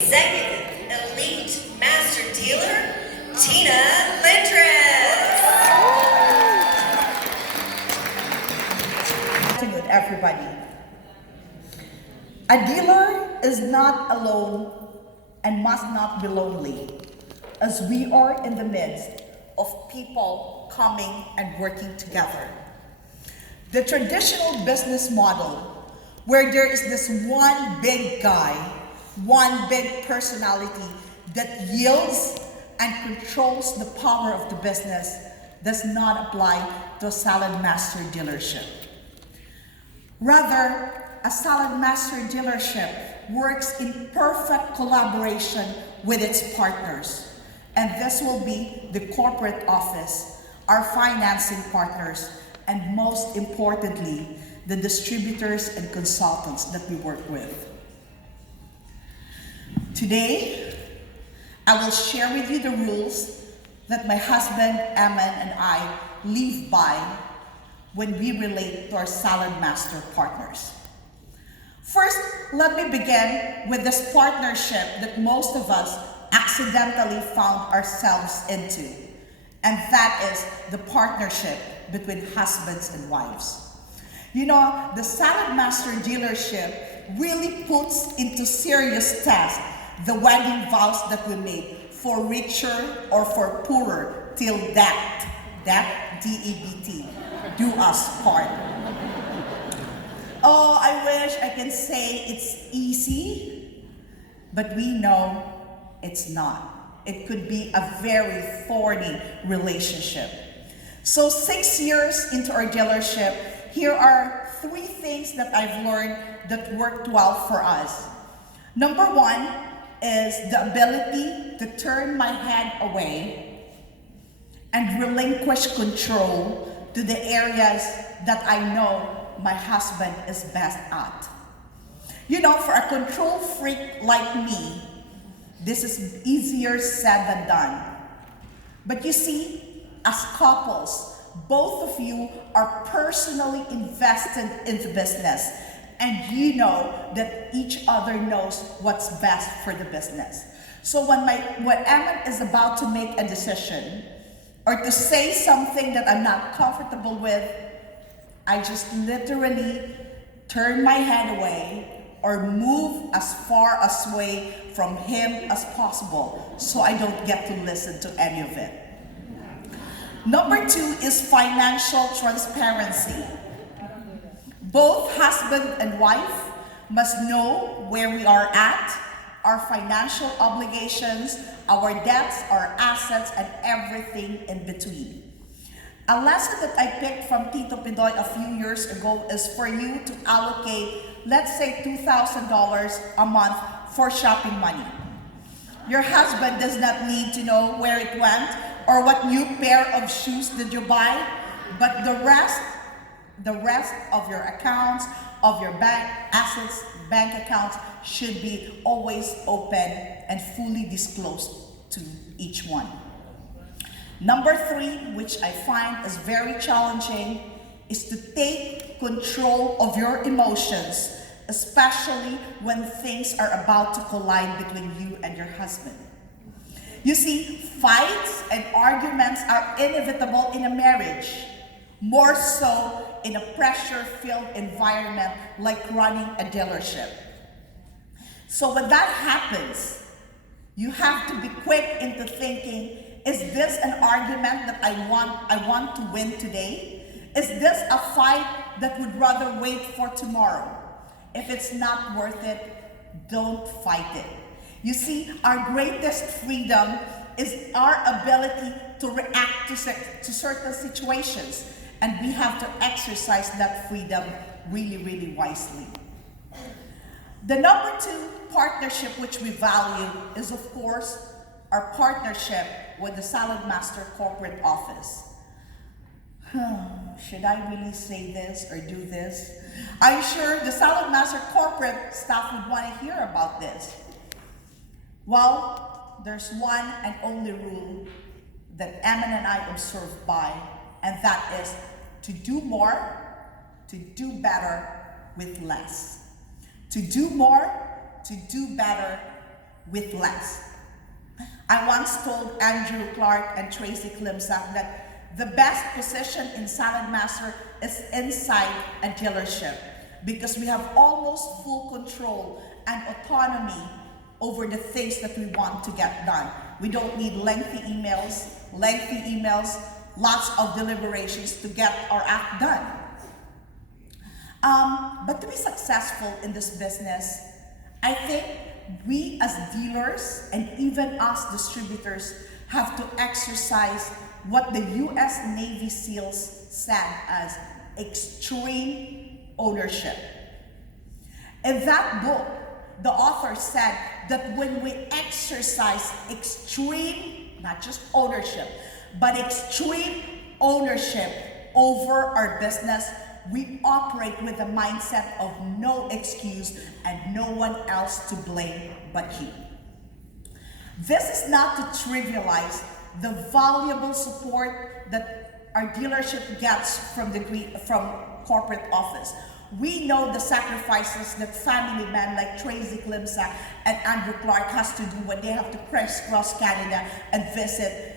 Executive Elite Master Dealer, Tina Lindres. With everybody. A dealer is not alone and must not be lonely, as we are in the midst of people coming and working together. The traditional business model, where there is this one big guy, one big personality that yields and controls the power of the business, does not apply to a Saladmaster dealership. Rather, a Saladmaster dealership works in perfect collaboration with its partners. And this will be the corporate office, our financing partners, and most importantly, the distributors and consultants that we work with. Today, I will share with you the rules that my husband, Eman, and I live by when we relate to our Saladmaster partners. First, let me begin with this partnership that most of us accidentally found ourselves into, and that is the partnership between husbands and wives. You know, the Saladmaster dealership really puts into serious test the wedding vows that we made, for richer or for poorer, till death, D-E-B-T, do us part. Oh, I wish I can say it's easy, but we know it's not. It could be a very thorny relationship. So 6 years into our dealership, here are 3 things that I've learned that worked well for us. Number 1 is the ability to turn my head away and relinquish control to the areas that I know my husband is best at. You know, for a control freak like me, this is easier said than done. But you see, as couples, both of you are personally invested in the business, and you know that each other knows what's best for the business. So when Emmett is about to make a decision or to say something that I'm not comfortable with, I just literally turn my head away or move as far away from him as possible so I don't get to listen to any of it. Number 2 is financial transparency. Both husband and wife must know where we are at, our financial obligations, our debts, our assets, and everything in between. A lesson that I picked from Tito Pidoy a few years ago is for you to allocate, let's say $2,000 a month for shopping money. Your husband does not need to know where it went or what new pair of shoes did you buy, but the rest of your accounts, of your bank assets, bank accounts should be always open and fully disclosed to each one. Number 3, which I find is very challenging, is to take control of your emotions, especially when things are about to collide between you and your husband. You see, fights and arguments are inevitable in a marriage, more so in a pressure-filled environment like running a dealership. So when that happens, you have to be quick into thinking, is this an argument that I want to win today? Is this a fight that would rather wait for tomorrow? If it's not worth it, don't fight it. You see, our greatest freedom is our ability to react to certain situations, and we have to exercise that freedom really, really wisely. The number 2 partnership which we value is, of course, our partnership with the Saladmaster corporate office. Should I really say this or do this? I'm sure the Saladmaster corporate staff would want to hear about this. Well, there's one and only rule that Eman and I observe by, and that is to do more, to do better with less. To do more, to do better with less. I once told Andrew Clark and Tracy Klimsak that the best position in Saladmaster is inside a dealership because we have almost full control and autonomy over the things that we want to get done. We don't need lengthy emails, lots of deliberations to get our act done. But to be successful in this business, I think we as dealers and even us distributors have to exercise what the US Navy SEALs said as extreme ownership. In that book, the author said that when we exercise extreme, not just ownership, but extreme ownership over our business, we operate with a mindset of no excuse and no one else to blame but you. This is not to trivialize the valuable support that our dealership gets from corporate office. We know the sacrifices that family men like Tracy Klimsak and Andrew Clark has to do when they have to crisscross Canada and visit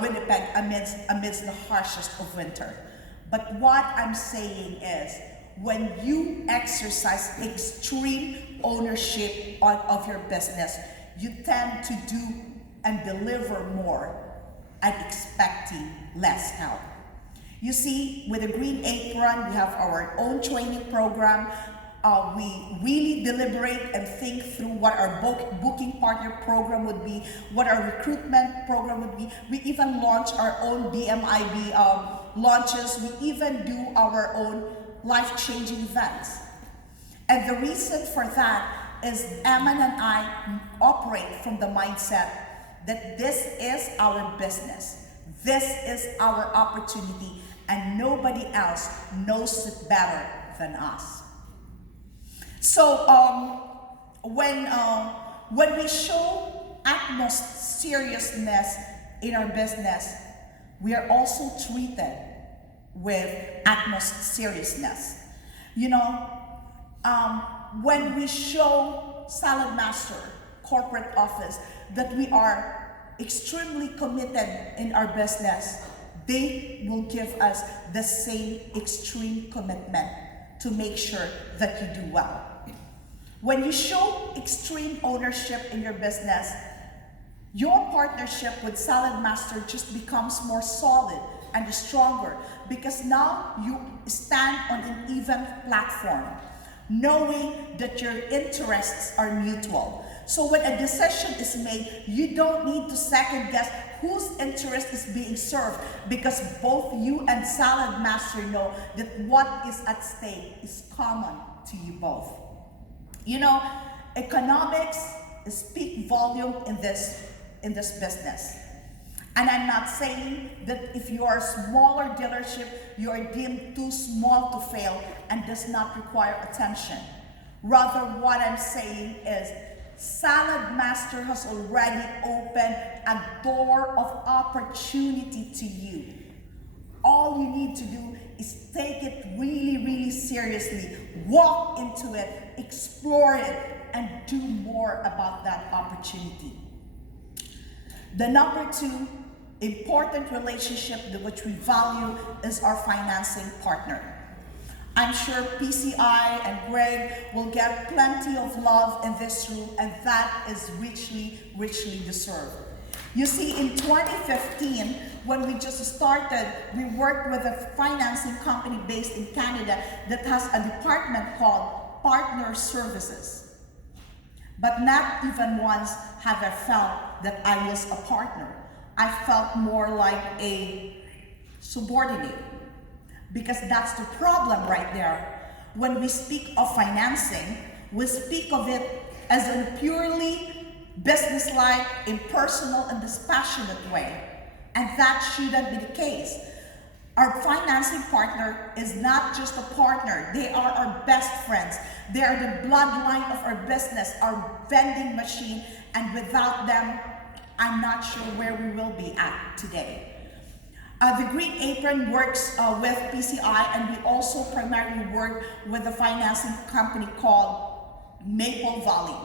Winnipeg amidst the harshest of winter. But what I'm saying is, when you exercise extreme ownership of your business, you tend to do and deliver more and expecting less help. You see, with the Green Apron, we have our own training program. We really deliberate and think through what our booking partner program would be, what our recruitment program would be. We even launch our own BMIB launches. We even do our own life-changing events. And the reason for that is Eman and I operate from the mindset that this is our business. This is our opportunity, and nobody else knows it better than us. So when we show utmost seriousness in our business, we are also treated with utmost seriousness. You know, when we show Saladmaster corporate office that we are extremely committed in our business, they will give us the same extreme commitment to make sure that you do well. When you show extreme ownership in your business, your partnership with Saladmaster just becomes more solid and stronger because now you stand on an even platform, knowing that your interests are mutual. So when a decision is made, you don't need to second guess whose interest is being served because both you and Saladmaster know that what is at stake is common to you both. You know, economics speak volume in this business. And I'm not saying that if you are a smaller dealership, you are deemed too small to fail and does not require attention. Rather, what I'm saying is Saladmaster has already opened a door of opportunity to you. All you need to do is take it really, really seriously. Walk into it, explore it, and do more about that opportunity. The number 2 important relationship which we value is our financing partner. I'm sure PCI and Greg will get plenty of love in this room, and that is richly, richly deserved. You see, in 2015, when we just started, we worked with a financing company based in Canada that has a department called Partner Services. But not even once have I felt that I was a partner. I felt more like a subordinate. Because that's the problem right there. When we speak of financing, we speak of it as a purely business-like, impersonal, and dispassionate way. And that shouldn't be the case. Our financing partner is not just a partner. They are our best friends. They are the bloodline of our business, our vending machine, and without them, I'm not sure where we will be at today. The Green Apron works with PCI, and we also primarily work with a financing company called Maple Valley.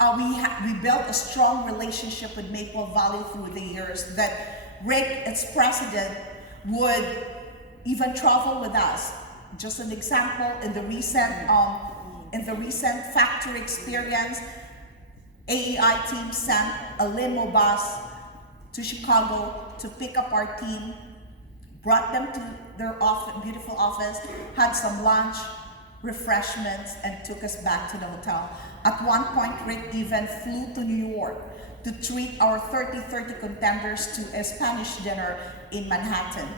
We built a strong relationship with Maple Valley through the years that Rick, its president, would even travel with us. Just an example, in the recent factory experience, AEI team sent a limo bus to Chicago to pick up our team, brought them to their beautiful office, had some lunch, refreshments, and took us back to the hotel. At one point, Rick even flew to New York to treat our 30-30 contenders to a Spanish dinner in Manhattan.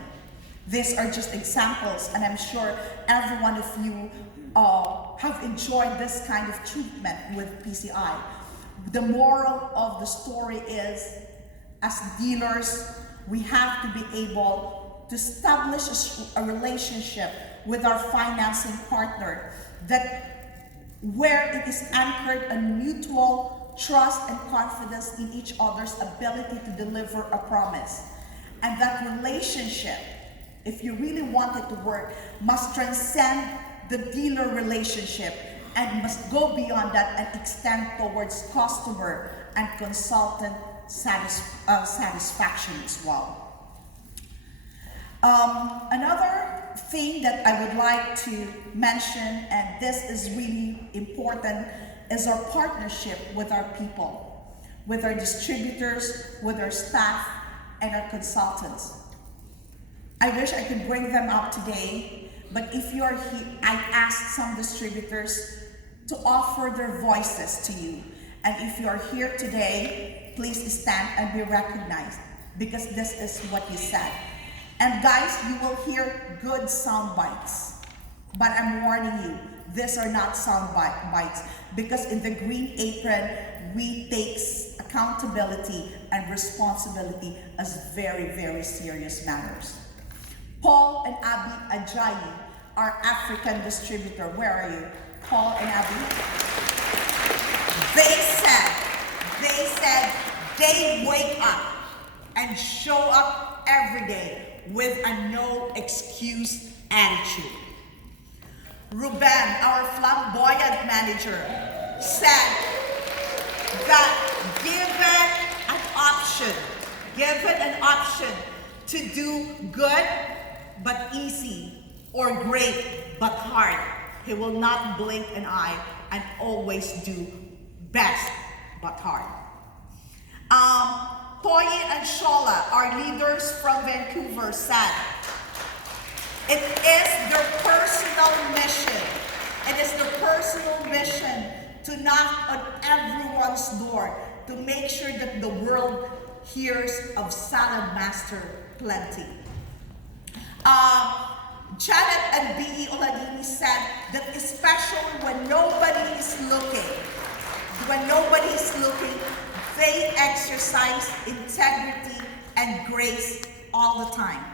These are just examples, and I'm sure every one of you have enjoyed this kind of treatment with PCI. The moral of the story is, as dealers, we have to be able to establish a relationship with our financing partner that where it is anchored on mutual trust and confidence in each other's ability to deliver a promise. And that relationship, if you really want it to work, must transcend the dealer relationship and must go beyond that and extend towards customer and consultant satisfaction as well. Another thing that I would like to mention, and this is really important, is our partnership with our people, with our distributors, with our staff, and our consultants. I wish I could bring them up today, but if you are here, I asked some distributors to offer their voices to you. And if you are here today, please stand and be recognized, because this is what you said. And guys, you will hear good sound bites, but I'm warning you, these are not sound bites, because in the Green Apron, we take accountability and responsibility as very, very serious matters. Paul and Abby Ajayi, our African distributor. Where are you? Paul and Abby? They said they wake up and show up every day with a no excuse attitude. Ruben, our flamboyant manager, said that given an option to do good but easy or great but hard, he will not blink an eye and always do best but hard. Toyin and Shola, our leaders from Vancouver, said it is their personal mission. It is their personal mission to knock on everyone's door to make sure that the world hears of Saladmaster plenty. Janet and B.E. Oladini said that especially when nobody is looking, they exercise integrity and grace all the time.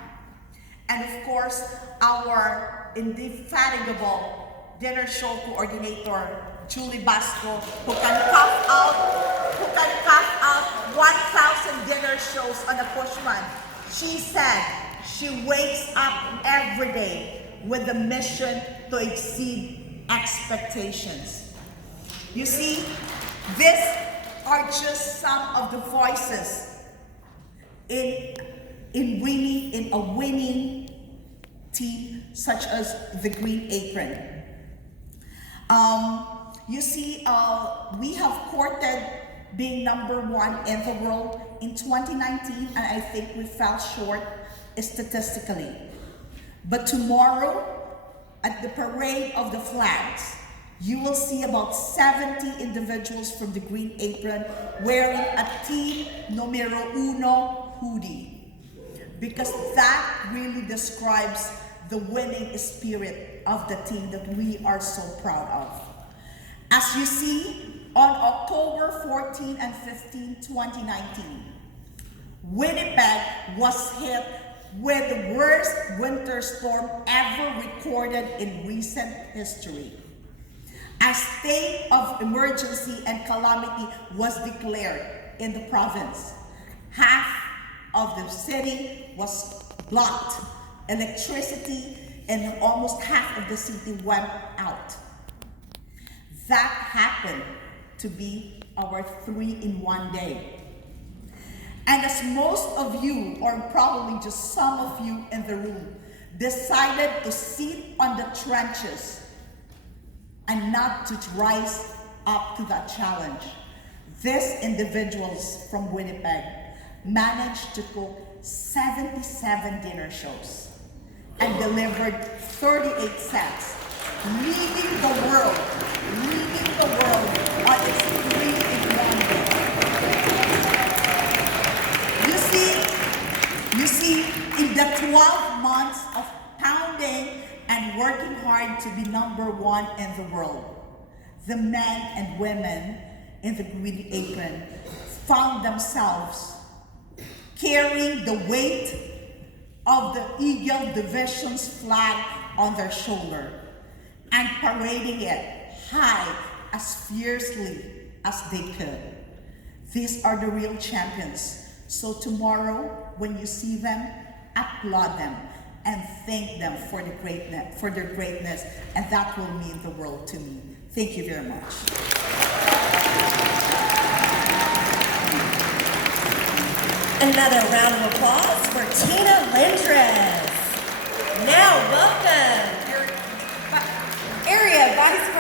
And of course, our indefatigable dinner show coordinator, Julie Basco, who can cough out 1,000 dinner shows on a push run. She said she wakes up every day with the mission to exceed expectations. You see, these are just some of the voices in a winning team such as the Green Apron. You see, we have courted being number one in the world in 2019, and I think we fell short statistically. But tomorrow, at the Parade of the Flags, you will see about 70 individuals from the Green Apron wearing a Team Numero Uno hoodie, because that really describes the winning spirit of the team that we are so proud of. As you see, on October 14 and 15, 2019, Winnipeg was hit with the worst winter storm ever recorded in recent history. A state of emergency and calamity was declared in the province. Half of the city was blocked. Electricity in almost half of the city went out. That happened to be our 3-in-1 day. And as most of you, or probably just some of you in the room, decided to sit on the trenches and not to rise up to that challenge, these individuals from Winnipeg managed to cook 77 dinner shows and delivered 38 sets, leading the world on its 3-in-1 day. You see, in the 12 months of pounding and working hard to be number 1 in the world, the men and women in the Green Apron found themselves carrying the weight of the Eagle Division's flag on their shoulder and parading it high as fiercely as they could. These are the real champions. So tomorrow, when you see them, applaud them and thank them for their greatness, and that will mean the world to me. Thank you very much. Another round of applause for Tina Lindres. Now welcome